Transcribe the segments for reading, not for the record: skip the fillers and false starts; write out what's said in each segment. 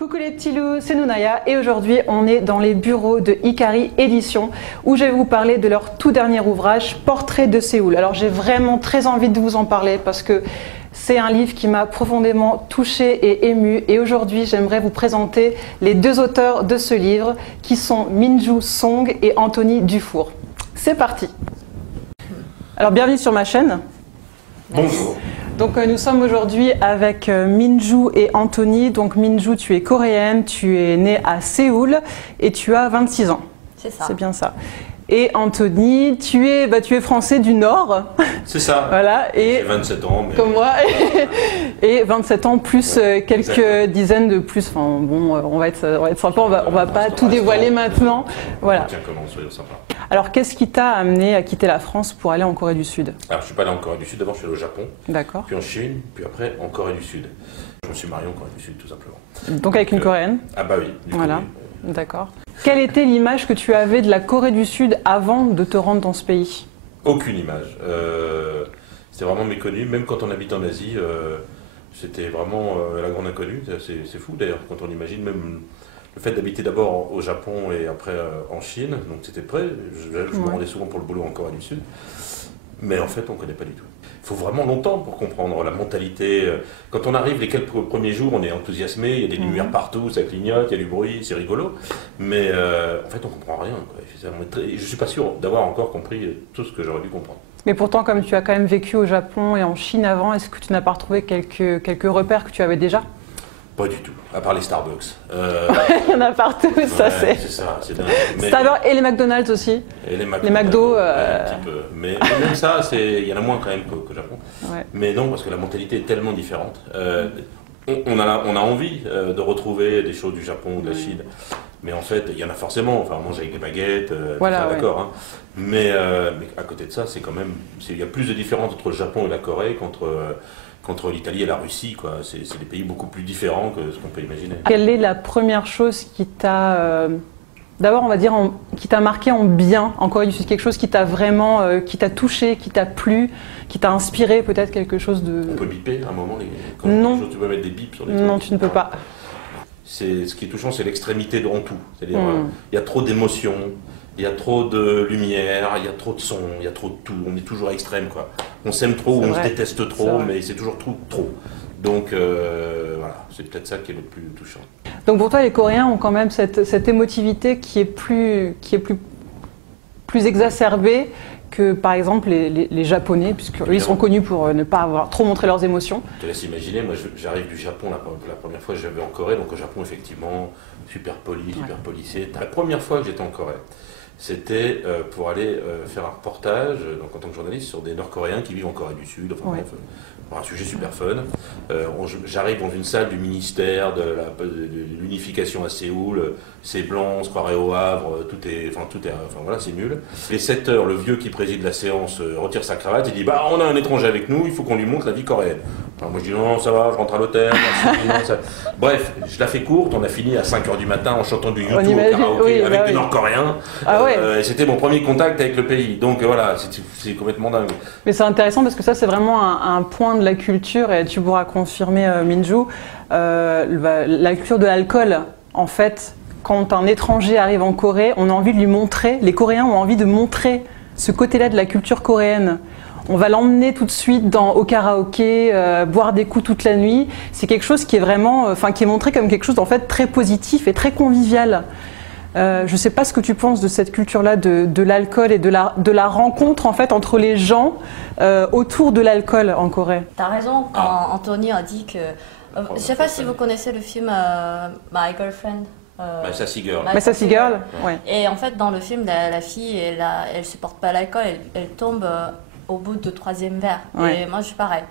Coucou les petits loups, c'est Nounaya et aujourd'hui on est dans les bureaux de Hikari Éditions où je vais vous parler de leur tout dernier ouvrage, Portrait de Séoul. Alors j'ai vraiment très envie de vous en parler parce que c'est un livre qui m'a profondément touchée et émue et aujourd'hui j'aimerais vous présenter les deux auteurs de ce livre qui sont Min-Joo Song et Anthony Dufour. C'est parti. Alors bienvenue sur ma chaîne. Bonjour. Donc nous sommes aujourd'hui avec Min-Joo et Anthony. Donc Min-Joo, tu es coréenne, tu es née à Séoul et tu as 26 ans. C'est ça. C'est bien ça. Et Anthony, tu es français du Nord. C'est ça. Voilà. Et j'ai 27 ans. Mais... comme moi. Et 27 ans plus quelques dizaines de plus. Enfin bon, on va être sympa, on va pas tout dévoiler maintenant. Voilà. Tiens, comment, soyons sympas. Alors qu'est-ce qui t'a amené à quitter la France pour aller en Corée du Sud? Alors je suis pas allé en Corée du Sud, d'abord je suis allé au Japon. D'accord. Puis en Chine, puis après en Corée du Sud. Je me suis marié en Corée du Sud tout simplement. Donc avec une Coréenne? Ah bah oui. Voilà. Coup, oui. D'accord. Quelle était l'image que tu avais de la Corée du Sud avant de te rendre dans ce pays? Aucune image. C'était vraiment méconnu, même quand on habite en Asie, c'était vraiment la grande inconnue. C'est fou d'ailleurs quand on imagine même le fait d'habiter d'abord au Japon et après en Chine, donc c'était près. Je me rendais souvent pour le boulot en Corée du Sud, mais en fait on ne connaît pas du tout. Il faut vraiment longtemps pour comprendre la mentalité. Quand on arrive les quelques premiers jours, on est enthousiasmé, il y a des lumières partout, ça clignote, il y a du bruit, c'est rigolo. Mais en fait, on ne comprend rien. Je ne suis pas sûr d'avoir encore compris tout ce que j'aurais dû comprendre. Mais pourtant, comme tu as quand même vécu au Japon et en Chine avant, est-ce que tu n'as pas retrouvé quelques repères que tu avais déjà? Pas du tout, à part les Starbucks. Il y en a partout, ça c'est ça, c'est dingue. Starbucks et les McDonald's aussi. Et les McDo. Un petit peu. Mais même ça, il y en a moins quand même qu'au Japon. Ouais. Mais non, parce que la mentalité est tellement différente. On a envie de retrouver des choses du Japon ou de la Chine. Mais en fait, il y en a forcément. Enfin, on mange avec des baguettes, voilà, ça, d'accord. Hein. Mais à côté de ça, c'est quand même. Il y a plus de différence entre le Japon et la Corée qu'entre l'Italie et la Russie, quoi. C'est des pays beaucoup plus différents que ce qu'on peut imaginer. Quelle est la première chose qui t'a, d'abord on va dire, qui t'a marqué en bien en Corée du Sud? Quelque chose qui t'a vraiment, qui t'a touché, qui t'a plu, qui t'a inspiré peut-être quelque chose de... On peut biper à un moment Non. Tu peux mettre des bips sur les Non, trucs. tu ne peux pas. Ce qui est touchant, c'est l'extrémité en tout. C'est-à-dire, il y a trop d'émotions, il y a trop de lumière, il y a trop de son, il y a trop de tout. On est toujours extrême, quoi. On s'aime trop ou on se déteste trop, mais c'est toujours trop. Donc voilà, c'est peut-être ça qui est le plus touchant. Donc pour toi, les Coréens ont quand même cette émotivité qui est plus exacerbée que par exemple les Japonais, puisqu'eux ils sont connus pour ne pas avoir trop montré leurs émotions. Je te laisse imaginer, moi j'arrive du Japon, la première fois que j'avais en Corée, donc au Japon effectivement, super poli, super policé. La première fois que j'étais en Corée, c'était pour aller faire un reportage donc, en tant que journaliste sur des Nord-Coréens qui vivent en Corée du Sud, enfin bref, un sujet super fun. J'arrive dans une salle du ministère de l'unification à Séoul, c'est blanc, on se croirait au Havre, enfin voilà, c'est nul. Les 7 heures, le vieux qui préside la séance retire sa cravate et dit bah on a un étranger avec nous, il faut qu'on lui montre la vie coréenne. Alors moi je dis non, ça va, je rentre à l'hôtel. Bref, je la fais courte, on a fini à 5 heures du matin en chantant du YouTube au karaoké avec des Nord-Coréens. Et c'était mon premier contact avec le pays, donc voilà, c'est complètement dingue. Mais c'est intéressant parce que ça c'est vraiment un point de la culture et tu pourras confirmer Min-Joo, la culture de l'alcool en fait. Quand un étranger arrive en Corée, on a envie de lui montrer, les Coréens ont envie de montrer ce côté-là de la culture coréenne. On va l'emmener tout de suite au karaoké, boire des coups toute la nuit. C'est quelque chose qui est vraiment, qui est montré comme quelque chose en fait très positif et très convivial. Je ne sais pas ce que tu penses de cette culture-là de l'alcool et de la rencontre en fait entre les gens autour de l'alcool en Corée. Tu as raison quand Anthony a dit que... je ne sais pas si vous connaissez le film My Girlfriend. My Sassy Girl. My Sassy Girl, ouais. Et en fait, dans le film, la fille, elle supporte pas l'alcool, elle tombe au bout du 3e verre. Ouais. Et moi, je suis pareil.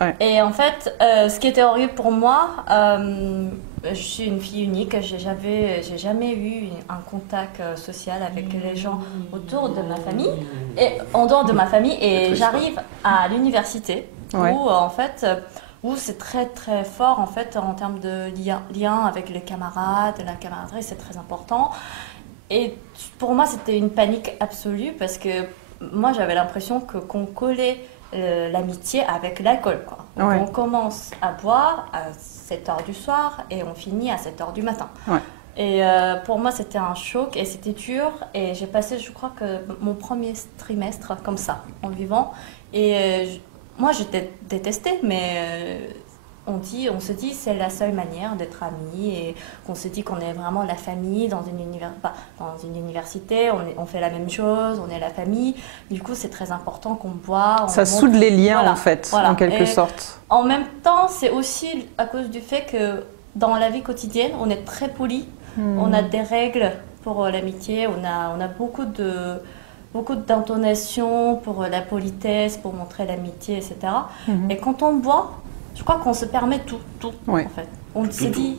Ouais. Et en fait, ce qui était horrible pour moi, je suis une fille unique, j'ai jamais eu un contact social avec les gens autour de ma famille, et en dehors de ma famille, et j'arrive à l'université où en fait... où c'est très très fort en fait en termes de lien avec les camarades, la camaraderie, c'est très important. Et pour moi c'était une panique absolue parce que moi j'avais l'impression qu'on collait l'amitié avec l'alcool, quoi. Donc, Ouais. on commence à boire à 7 heures du soir et on finit à 7 heures du matin. Ouais. Et pour moi, c'était un choc et c'était dur. Et j'ai passé, je crois que mon premier trimestre comme ça, en vivant. Et moi, je détestais, mais on se dit c'est la seule manière d'être amis et qu'on se dit qu'on est vraiment la famille dans une université, on fait la même chose, on est la famille. Du coup, c'est très important qu'on boit. Ça soude les liens, Voilà, en fait, voilà. en quelque Et sorte. en même temps, c'est aussi à cause du fait que dans la vie quotidienne, on est très poli. On a des règles pour l'amitié, on a beaucoup d'intonations pour la politesse, pour montrer l'amitié, etc. Et quand on boit, je crois qu'on se permet tout, Oui. en fait. On se dit,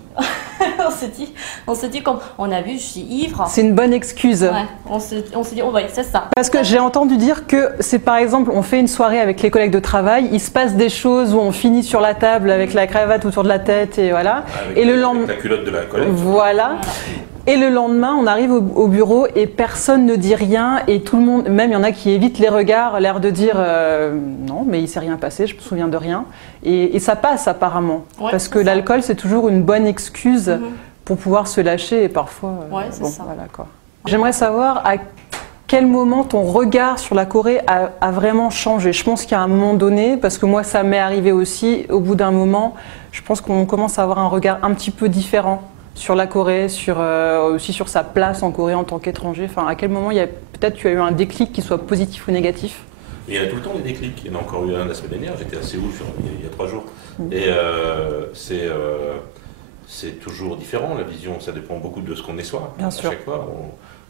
on se dit comme on a vu, je suis ivre. C'est une bonne excuse. Ouais, on se dit, oh ouais, c'est ça. Parce que j'ai entendu dire que c'est par exemple, on fait une soirée avec les collègues de travail, il se passe des choses où on finit sur la table avec la cravate autour de la tête et voilà. Avec, Et le lendemain, avec la culotte de la collègue. voilà. Et le lendemain, on arrive au bureau et personne ne dit rien et tout le monde, même il y en a qui évitent les regards, l'air de dire non, mais il s'est rien passé, je me souviens de rien. Et ça passe apparemment, Ouais, parce c'est que ça. l'alcool c'est toujours une bonne excuse pour pouvoir se lâcher et parfois. Ouais, c'est ça. Voilà quoi. J'aimerais savoir à quel moment ton regard sur la Corée a vraiment changé. Je pense qu'à un moment donné, parce que moi ça m'est arrivé aussi, au bout d'un moment, je pense qu'on commence à avoir un regard un petit peu différent sur la Corée, aussi sur sa place en Corée en tant qu'étranger. Enfin, à quel moment peut-être tu as eu un déclic qui soit positif ou négatif? Il y a tout le temps des déclics. Il y en a encore eu un la semaine dernière. J'étais à Séoul il y a 3 jours. Et c'est toujours différent. La vision, ça dépend beaucoup de ce qu'on est soi. Bien à sûr. chaque fois,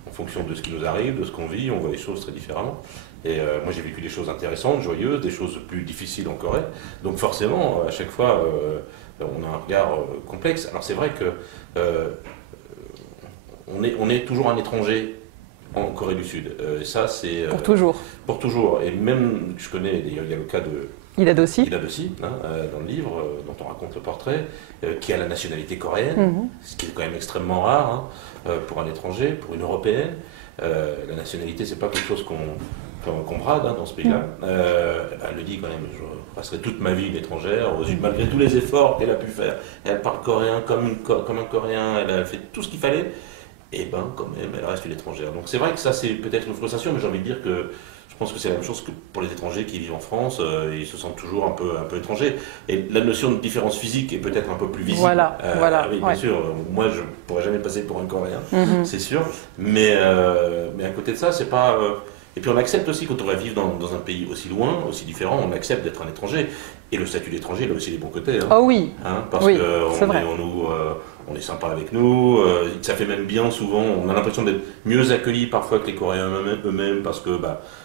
en fonction de ce qui nous arrive, de ce qu'on vit, on voit les choses très différemment. Et moi, j'ai vécu des choses intéressantes, joyeuses, des choses plus difficiles en Corée. Donc forcément, à chaque fois, on a un regard complexe. Alors c'est vrai que on est toujours un étranger en Corée du Sud. Et ça, c'est Pour toujours. pour toujours. Et même, je connais, il y a le cas de Il a aussi. Hilda Dossi, dans le livre dont on raconte le portrait, qui a la nationalité coréenne, ce qui est quand même extrêmement rare pour un étranger, pour une européenne. La nationalité, c'est pas quelque chose qu'on brade dans ce pays-là. Elle le dit quand même, je passerai toute ma vie une étrangère, malgré tous les efforts qu'elle a pu faire. Elle parle coréen comme un coréen, elle a fait tout ce qu'il fallait, et ben quand même, elle reste une étrangère. Donc c'est vrai que ça, c'est peut-être une frustration, mais j'ai envie de dire que je pense que c'est la même chose que pour les étrangers qui vivent en France, ils se sentent toujours un peu étrangers. Et la notion de différence physique est peut-être un peu plus visible. Voilà, voilà, Oui, bien ouais. sûr, moi je pourrais jamais passer pour un Coréen, c'est sûr. Mais à côté de ça, c'est pas. Et puis on accepte aussi, quand on va vivre dans un pays aussi loin, aussi différent, on accepte d'être un étranger. Et le statut d'étranger, il a aussi les bons côtés. Oh oui. Parce Oui, que c'est vrai. on est sympa avec nous, ça fait même bien souvent, on a l'impression d'être mieux accueillis parfois que les Coréens eux-mêmes, parce que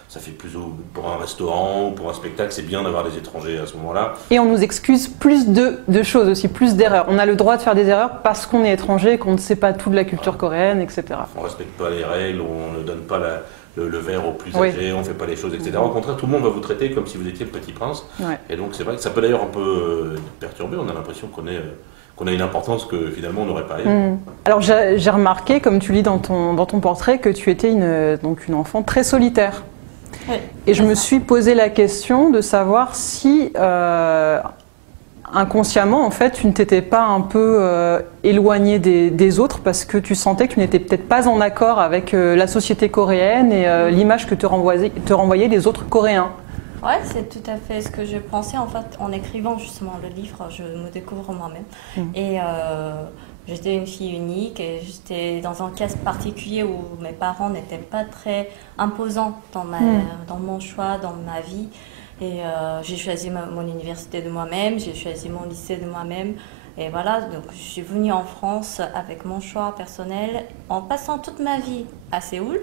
ça fait plus pour un restaurant ou pour un spectacle, c'est bien d'avoir des étrangers à ce moment-là. Et on nous excuse plus de choses aussi, plus d'erreurs. On a le droit de faire des erreurs parce qu'on est étranger et qu'on ne sait pas tout de la culture coréenne, etc. On ne respecte pas les règles, on ne donne pas le verre aux plus Oui. âgés, on ne fait pas les choses, etc. Au contraire, tout le monde va vous traiter comme si vous étiez le petit prince. Ouais. Et donc c'est vrai que ça peut d'ailleurs un peu perturber, on a l'impression qu'on a une importance que finalement on n'aurait pas ailleurs. Alors j'ai remarqué, comme tu lis dans ton portrait, que tu étais donc une enfant très solitaire. Oui, Et je c'est me ça. suis posé la question de savoir si inconsciemment, en fait, tu ne t'étais pas un peu éloignée des autres parce que tu sentais que tu n'étais peut-être pas en accord avec la société coréenne et l'image que te renvoyaient les autres Coréens. Ouais, c'est tout à fait ce que je pensais en fait en écrivant justement le livre. Je me découvre moi-même. Et j'étais une fille unique et j'étais dans un cas particulier où mes parents n'étaient pas très imposants dans mon choix, dans ma vie. Et j'ai choisi mon université de moi-même, j'ai choisi mon lycée de moi-même. Et voilà, donc je suis venue en France avec mon choix personnel en passant toute ma vie à Séoul.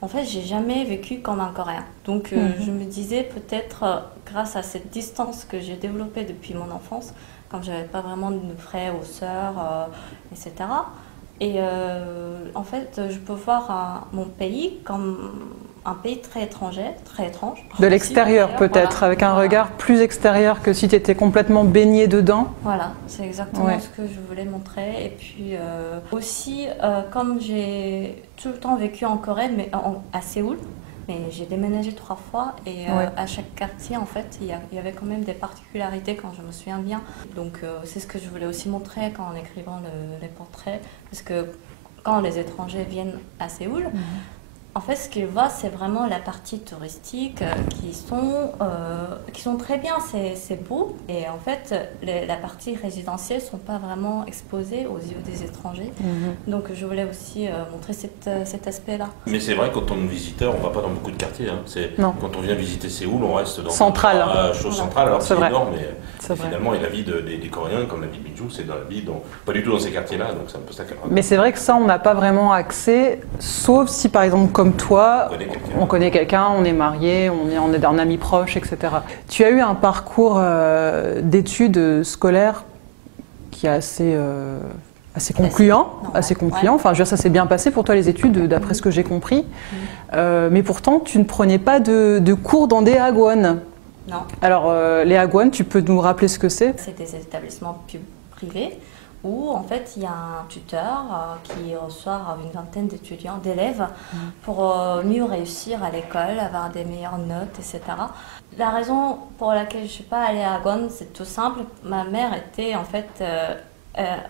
En fait, j'ai jamais vécu comme un Coréen. Donc, je me disais peut-être, grâce à cette distance que j'ai développée depuis mon enfance, quand j'avais pas vraiment de frères ou sœurs, etc. Et en fait, je peux voir mon pays comme un pays très étranger, très étrange. De l'extérieur Aussi, peut-être, voilà. avec un Voilà. regard plus extérieur que si tu étais complètement baigné dedans. Voilà, c'est exactement Ouais. ce que je voulais montrer. Et puis aussi, comme j'ai tout le temps vécu en Corée, mais à Séoul, mais j'ai déménagé 3 fois et Ouais. à chaque quartier, en fait, il y avait quand même des particularités quand je me souviens bien. Donc c'est ce que je voulais aussi montrer en écrivant les portraits, parce que quand les étrangers viennent à Séoul, en fait, ce qu'ils voient, c'est vraiment la partie touristique qui sont très bien, c'est beau. Et en fait, la partie résidentielle ne sont pas vraiment exposées aux yeux des étrangers. Donc, je voulais aussi montrer cet aspect-là. Mais c'est vrai, quand on est visiteur, on ne va pas dans beaucoup de quartiers. Hein. Non. Quand on vient visiter Séoul, on reste dans Central. la chose centrale, alors C'est c'est vrai. énorme. Mais C'est vrai. finalement, et la vie des Coréens, comme la vie de Minju, c'est dans la vie, pas du tout dans ces quartiers-là. Donc c'est un peu ça qui Mais c'est vrai que ça, on n'a pas vraiment accès, sauf si par exemple comme toi, on connaît quelqu'un, on est marié, on est un ami proche, etc. Tu as eu un parcours d'études scolaires qui est assez concluant, assez concluant. Enfin, je veux dire, ça s'est bien passé pour toi les études, d'après ce que j'ai compris. Mais pourtant, tu ne prenais pas de cours dans des hagwon. Non. Alors, les hagwon, tu peux nous rappeler ce que c'est? C'est des établissements privés où en fait il y a un tuteur qui reçoit une vingtaine d'étudiants, d'élèves pour mieux réussir à l'école, avoir des meilleures notes, etc. La raison pour laquelle je ne suis pas allée à Hagwon, c'est tout simple. Ma mère était en fait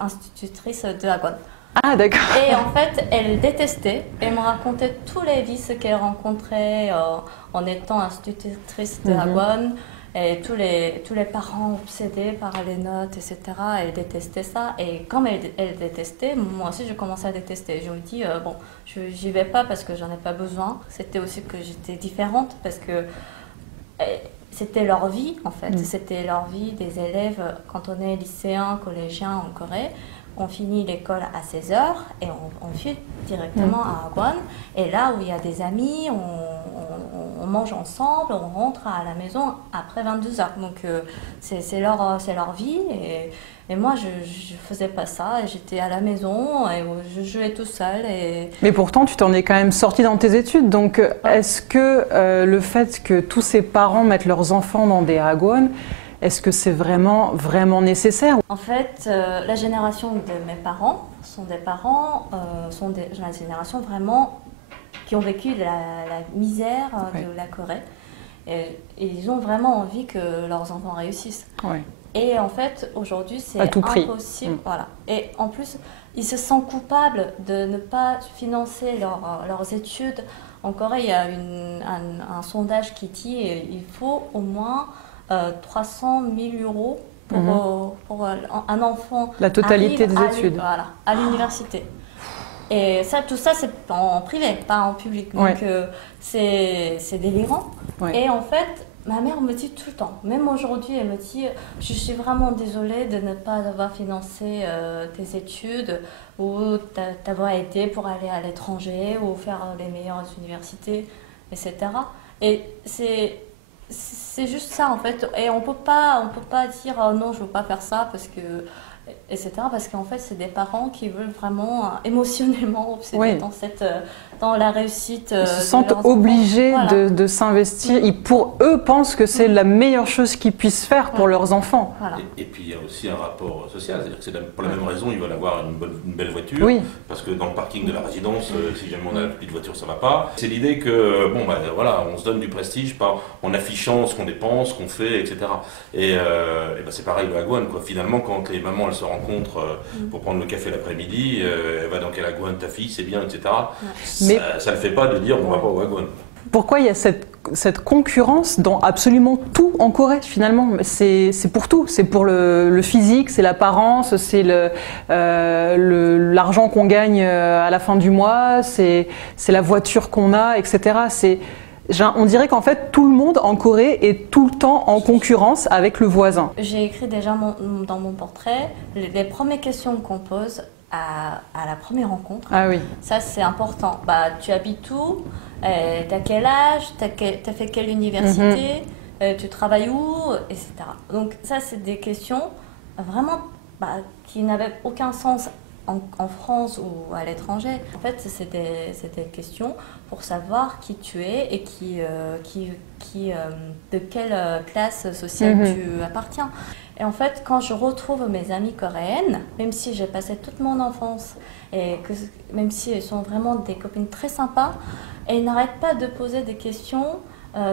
institutrice de Hagwon. Ah, d'accord. Et en fait, elle détestait. Elle me racontait tous les vices qu'elle rencontrait en étant institutrice de Hagwon. Et tous les parents obsédés par les notes, etc. Elle détestait ça. Et comme elle détestait, moi aussi je commençais à détester. Je me dis, bon, j'y vais pas parce que j'en ai pas besoin. C'était aussi que j'étais différente parce que c'était leur vie, en fait. C'était leur vie des élèves quand on est lycéen, collégien en Corée. On finit l'école à 16h et on file directement à Hagwon. Et là où il y a des amis, on mange ensemble, on rentre à la maison après 22h. Donc c'est leur vie. Et moi, je ne faisais pas ça. J'étais à la maison et je jouais tout seul. Mais pourtant, tu t'en es quand même sortie dans tes études. Donc est-ce que le fait que tous ces parents mettent leurs enfants dans des hagwon, est-ce que c'est vraiment nécessaire? En fait, la génération de mes parents sont la génération vraiment qui ont vécu la misère de la Corée. Et ils ont vraiment envie que leurs enfants réussissent. Ouais. Et en fait, aujourd'hui, c'est À tout prix. impossible. Voilà. Et en plus, ils se sentent coupables de ne pas financer leurs études. En Corée, il y a un sondage qui dit qu'il faut au moins 300 000 euros pour un enfant. La totalité des études. Voilà, à l'université. Et ça, tout ça, c'est en privé, pas en public. Donc, c'est délirant. Ouais. Et en fait, ma mère me dit tout le temps, même aujourd'hui, elle me dit « Je suis vraiment désolée de ne pas avoir financé tes études ou t'avoir aidé pour aller à l'étranger ou faire les meilleures universités, etc. » Et c'est juste ça en fait, et on peut pas dire non, je veux pas faire ça parce que etc. Parce qu'en fait, c'est des parents qui veulent vraiment émotionnellement obséder dans la réussite. Ils se sentent obligés de s'investir. Pour eux, pensent que c'est la meilleure chose qu'ils puissent faire pour leurs enfants. Voilà. Et puis il y a aussi un rapport social, c'est-à-dire que c'est pour la même raison, ils veulent avoir une belle voiture, parce que dans le parking de la résidence, si jamais on a plus de voiture, ça va pas. C'est l'idée que, bon, bah, voilà, on se donne du prestige en affichant ce qu'on dépense, ce qu'on fait, etc. Et bah, c'est pareil le hagwon, quoi. Finalement, quand les mamans elles se rencontrent pour prendre le café l'après-midi, elle va dans quel hagwon ta fille, c'est bien, etc. Mais ça ne fait pas de dire on va pas au hagwon. Pourquoi il y a cette concurrence dans absolument tout en Corée finalement? C'est pour tout, c'est pour le physique, c'est l'apparence, c'est l'argent qu'on gagne à la fin du mois, c'est la voiture qu'on a, etc. On dirait qu'en fait tout le monde en Corée est tout le temps en concurrence avec le voisin. J'ai écrit déjà dans mon portrait les premières questions qu'on pose à la première rencontre. Ah oui. Ça c'est important. Bah, tu habites où? T'as quel âge? T'as fait quelle université? Tu travailles où? Etc. Donc ça c'est des questions vraiment qui n'avaient aucun sens en France ou à l'étranger. En fait c'est des questions pour savoir qui tu es et de quelle classe sociale tu appartiens. Et en fait, quand je retrouve mes amies coréennes, même si j'ai passé toute mon enfance et que même si elles sont vraiment des copines très sympas, elles n'arrêtent pas de poser des questions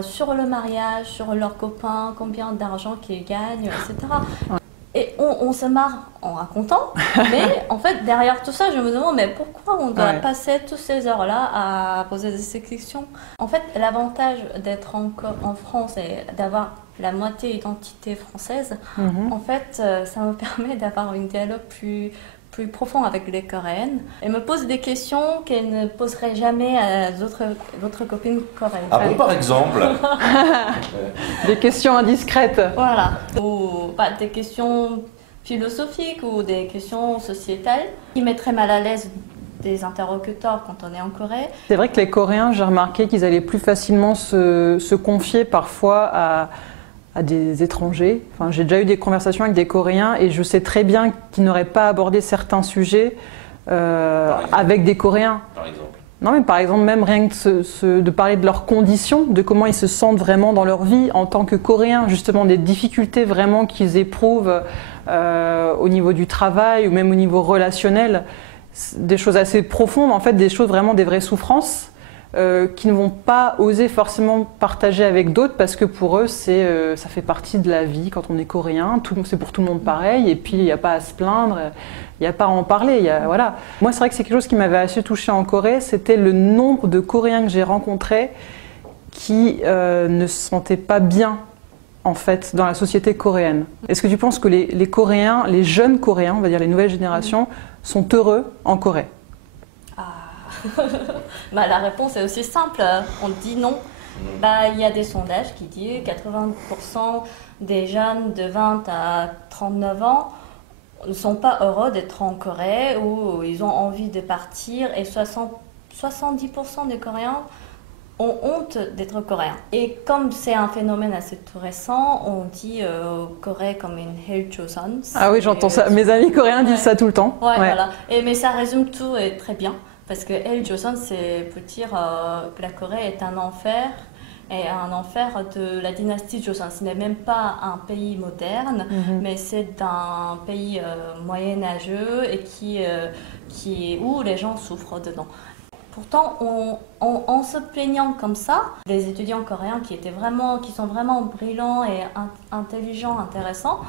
sur le mariage, sur leurs copains, combien d'argent qu'ils gagnent, etc. Et on se marre en racontant, mais en fait, derrière tout ça, je me demande, mais pourquoi on doit passer toutes ces heures-là à poser ces questions? En fait, l'avantage d'être en France et d'avoir la moitié identité française, en fait, ça me permet d'avoir un dialogue plus profond avec les Coréennes. Elles me posent des questions qu'elles ne poseraient jamais à d'autres copines coréennes. Ah bon, par exemple? Des questions indiscrètes. Voilà. Ou des questions philosophiques ou des questions sociétales qui mettraient mal à l'aise des interlocuteurs quand on est en Corée. C'est vrai que les Coréens, j'ai remarqué qu'ils allaient plus facilement se confier parfois à des étrangers. Enfin, j'ai déjà eu des conversations avec des Coréens et je sais très bien qu'ils n'auraient pas abordé certains sujets avec des Coréens. Par exemple. Non, mais par exemple, même rien que de parler de leurs conditions, de comment ils se sentent vraiment dans leur vie en tant que Coréens, justement des difficultés vraiment qu'ils éprouvent au niveau du travail ou même au niveau relationnel, des choses assez profondes, en fait, des choses vraiment des vraies souffrances. Qui ne vont pas oser forcément partager avec d'autres parce que pour eux, ça fait partie de la vie quand on est coréen, c'est pour tout le monde pareil et puis il n'y a pas à se plaindre, il n'y a pas à en parler. Voilà. Moi, c'est vrai que c'est quelque chose qui m'avait assez touchée en Corée, c'était le nombre de Coréens que j'ai rencontrés qui ne se sentaient pas bien en fait dans la société coréenne. Est-ce que tu penses que les Coréens, les jeunes Coréens, on va dire les nouvelles générations, sont heureux en Corée? La réponse est aussi simple, on dit non. Il y a des sondages qui disent que 80% des jeunes de 20 à 39 ans ne sont pas heureux d'être en Corée ou ils ont envie de partir et 70% des Coréens ont honte d'être coréens. Et comme c'est un phénomène assez tout récent, on dit Corée comme une Hell Joseon. Ah oui, j'entends ça. Mes amis coréens disent ça tout le temps. Voilà. Mais ça résume tout et très bien. Parce que El Joseon, c'est pour dire que la Corée est un enfer, et un enfer de la dynastie Joseon. Ce n'est même pas un pays moderne, mais c'est un pays moyenâgeux et où les gens souffrent dedans. Pourtant, en se plaignant comme ça, les étudiants coréens qui sont vraiment brillants et intelligents, intéressants,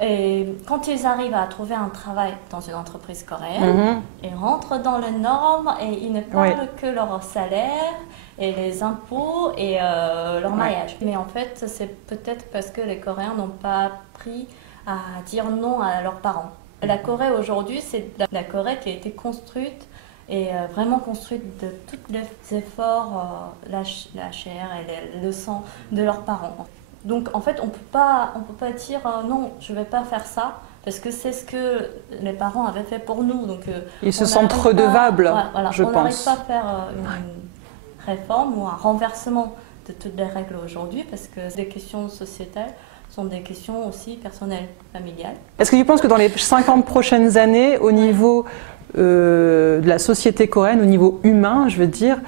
et quand ils arrivent à trouver un travail dans une entreprise coréenne, ils rentrent dans les normes et ils ne parlent que leur salaire et les impôts et leur mariage. Mais en fait, c'est peut-être parce que les Coréens n'ont pas appris à dire non à leurs parents. La Corée aujourd'hui, c'est la Corée qui a été construite et vraiment construite de tous les efforts, la chair et le sang de leurs parents. Donc en fait, on peut pas dire non, je vais pas faire ça parce que c'est ce que les parents avaient fait pour nous. Donc ils se sentent redevables, je pense. On n'arrive pas à faire une réforme ou un renversement de toutes les règles aujourd'hui parce que les questions sociétales sont des questions aussi personnelles, familiales. Est-ce que tu penses que dans les 50 prochaines années, au niveau de la société coréenne, au niveau humain, je veux dire,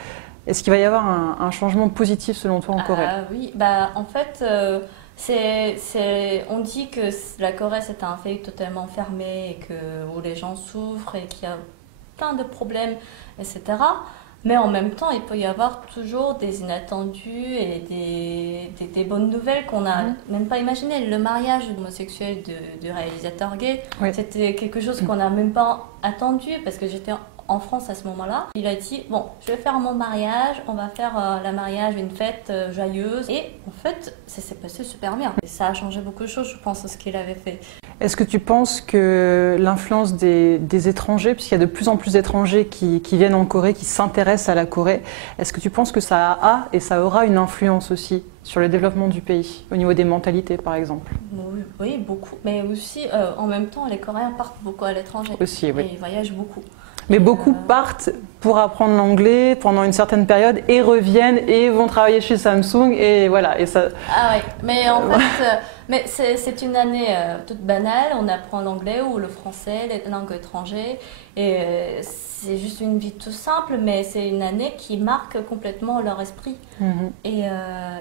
est-ce qu'il va y avoir un changement positif selon toi en Corée? Oui, en fait, on dit que la Corée c'est un pays totalement fermé et où les gens souffrent et qu'il y a plein de problèmes, etc. Mais en même temps, il peut y avoir toujours des inattendus et des bonnes nouvelles qu'on n'a même pas imaginées. Le mariage homosexuel du réalisateur gay, c'était quelque chose qu'on n'a même pas attendu parce que j'étais en France à ce moment-là. Il a dit, bon, je vais faire mon mariage, on va faire le mariage, une fête joyeuse. Et en fait, ça s'est passé super bien. Et ça a changé beaucoup de choses, je pense, ce qu'il avait fait. Est-ce que tu penses que l'influence des étrangers, puisqu'il y a de plus en plus d'étrangers qui viennent en Corée, qui s'intéressent à la Corée, est-ce que tu penses que ça a et ça aura une influence aussi sur le développement du pays, au niveau des mentalités par exemple? Oui, beaucoup. Mais aussi, en même temps, les Coréens partent beaucoup à l'étranger. Aussi, oui. Et ils voyagent beaucoup. Mais beaucoup partent pour apprendre l'anglais pendant une certaine période et reviennent et vont travailler chez Samsung et voilà. Et ça... Ah oui, mais en fait, c'est une année toute banale. On apprend l'anglais ou le français, les langues étrangères. Et c'est juste une vie tout simple, mais c'est une année qui marque complètement leur esprit. Et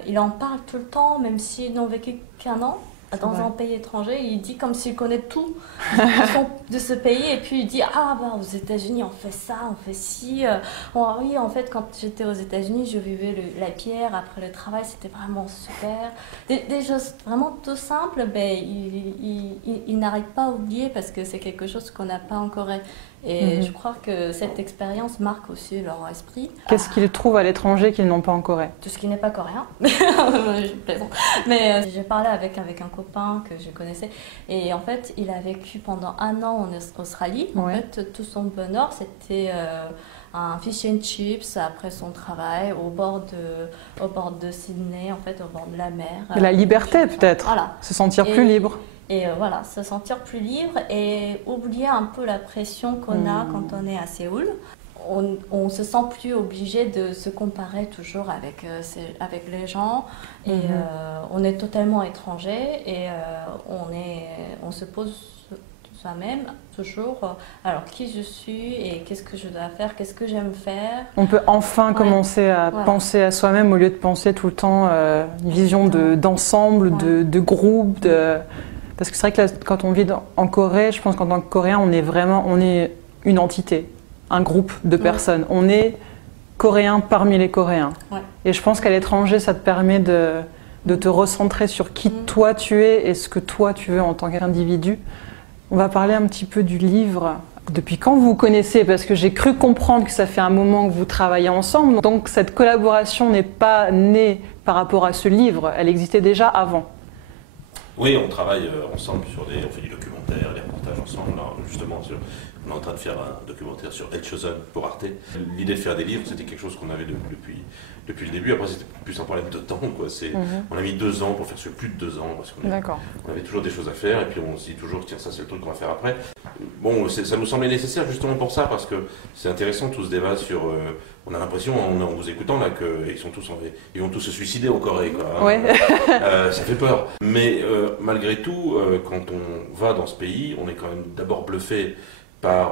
ils en parlent tout le temps, même s'ils n'ont vécu qu'un an. dans un pays étranger, il dit comme s'il connaît tout de ce pays, et puis il dit ah bah aux États-Unis on fait ça, on fait ci. Oui, en fait quand j'étais aux États-Unis, je vivais la pierre après le travail, c'était vraiment super. Des choses vraiment tout simples, ben il n'arrête pas à oublier parce que c'est quelque chose qu'on n'a pas en Corée. Et je crois que cette expérience marque aussi leur esprit. Qu'est-ce qu'ils trouvent à l'étranger qu'ils n'ont pas en Corée? Tout ce qui n'est pas coréen. Je plaisante. Mais j'ai parlé avec un copain que je connaissais. Et en fait, il a vécu pendant 1 an en Australie. En fait, tout son bonheur, c'était un fish and chips après son travail au bord de Sydney, en fait, au bord de la mer. Et la liberté peut-être, voilà. Se sentir plus libre. Et voilà, se sentir plus libre et oublier un peu la pression qu'on a quand on est à Séoul. On se sent plus obligé de se comparer toujours avec les gens. Et on est totalement étranger et on se pose soi-même toujours, alors qui je suis et qu'est-ce que je dois faire, qu'est-ce que j'aime faire. On peut enfin commencer à penser à soi-même au lieu de penser tout le temps une vision d'ensemble, de groupe. Parce que c'est vrai que là, quand on vit en Corée, je pense qu'en tant que Coréen, on est une entité, un groupe de personnes. On est Coréen parmi les Coréens. Et je pense qu'à l'étranger, ça te permet de te recentrer sur qui toi tu es et ce que toi tu veux en tant qu'individu. On va parler un petit peu du livre. Depuis quand vous vous connaissez? Parce que j'ai cru comprendre que ça fait un moment que vous travaillez ensemble. Donc cette collaboration n'est pas née par rapport à ce livre, elle existait déjà avant. Oui, on travaille ensemble on fait du documentaire, des reportages ensemble. Alors, justement, on est en train de faire un documentaire sur El Chosen pour Arte. L'idée de faire des livres, c'était quelque chose qu'on avait depuis le début. Après, c'était plus un problème de temps, quoi. On a mis 2 ans pour faire sur plus de 2 ans parce qu'on avait toujours des choses à faire et puis on se dit toujours, tiens, ça c'est le truc qu'on va faire après. Bon, ça nous semblait nécessaire justement pour ça parce que c'est intéressant tout ce débat sur. On a l'impression, en vous écoutant, là, qu'ils vont tous se suicider en Corée, quoi. Ça fait peur. Mais malgré tout, quand on va dans ce pays, on est quand même d'abord bluffé par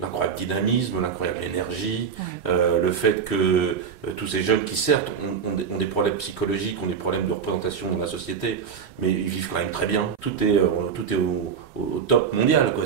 l'incroyable dynamisme, l'incroyable énergie, le fait que tous ces jeunes qui certes ont des problèmes psychologiques, ont des problèmes de représentation dans la société, mais ils vivent quand même très bien. Tout est au top mondial, quoi.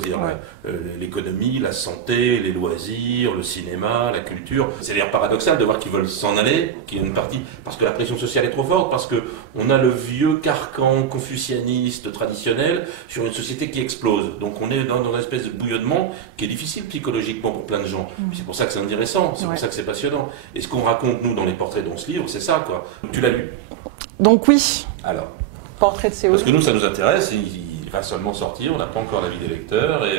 L'économie, la santé, les loisirs, le cinéma, la culture. C'est d'ailleurs paradoxal de voir qu'ils veulent s'en aller, qu'il y a une partie, parce que la pression sociale est trop forte, parce qu'on a le vieux carcan confucianiste traditionnel sur une société qui explose. Donc on est dans une espèce de bouillonnement qui est difficile psychologiquement pour plein de gens. C'est pour ça que c'est intéressant, c'est pour ça que c'est passionnant. Et ce qu'on raconte, nous, dans les portraits dans ce livre, c'est ça, quoi. Tu l'as lu? Donc oui. Alors. Portrait de Séoul. Parce que nous, ça nous intéresse, il va seulement sortir, on n'a pas encore l'avis des lecteurs. Et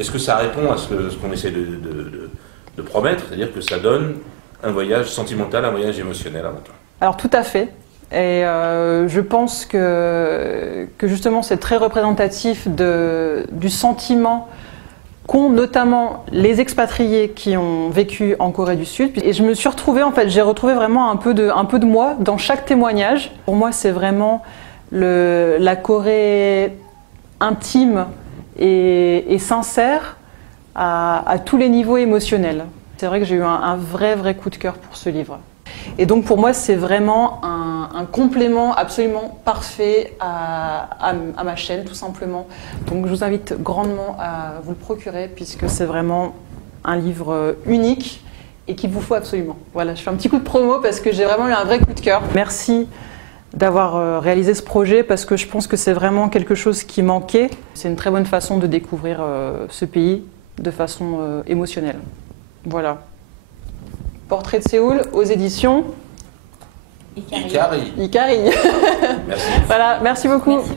est-ce que ça répond à ce qu'on essaie de promettre, c'est-à-dire que ça donne un voyage sentimental, un voyage émotionnel avant tout? Alors tout à fait. Et je pense que justement c'est très représentatif du sentiment qu'ont notamment les expatriés qui ont vécu en Corée du Sud. Et je me suis retrouvée, en fait, j'ai retrouvé vraiment un peu de moi dans chaque témoignage. Pour moi, c'est vraiment la Corée intime et sincère à tous les niveaux émotionnels. C'est vrai que j'ai eu un vrai coup de cœur pour ce livre. Et donc pour moi, c'est vraiment un complément absolument parfait à ma chaîne, tout simplement. Donc je vous invite grandement à vous le procurer, puisque c'est vraiment un livre unique et qu'il vous faut absolument. Voilà, je fais un petit coup de promo parce que j'ai vraiment eu un vrai coup de cœur. Merci d'avoir réalisé ce projet, parce que je pense que c'est vraiment quelque chose qui manquait. C'est une très bonne façon de découvrir ce pays de façon émotionnelle. Voilà. Portrait de Séoul aux éditions Ikari. Merci. Voilà, merci beaucoup. Merci.